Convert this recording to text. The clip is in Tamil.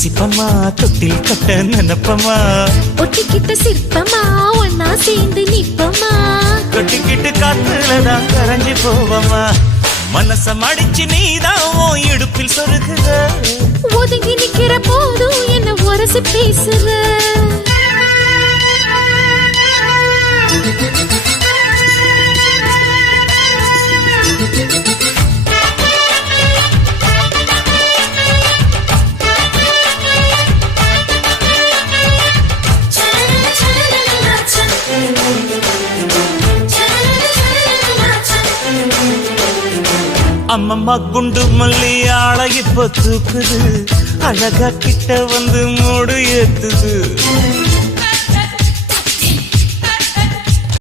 ரசிப்பமா தொட்டில் கட்ட நினப்பமா ஒட்டிக்கிட்ட சிற்பமா ஒன்னா சேர்ந்து நிப்பமா கொட்டிக்கிட்டு காத்துலதான் கரைஞ்சு போவமா மனச மடிச்சு நீதான் உன் இடுப்பில் சொருகுற ஒதுங்கி நிக்கிற போதும் என்ன உரசி பேசுற அம்மம்மா குண்டு மல்லி ஆள இப்ப தூக்குது அழகா கிட்ட வந்து மூடு ஏத்துது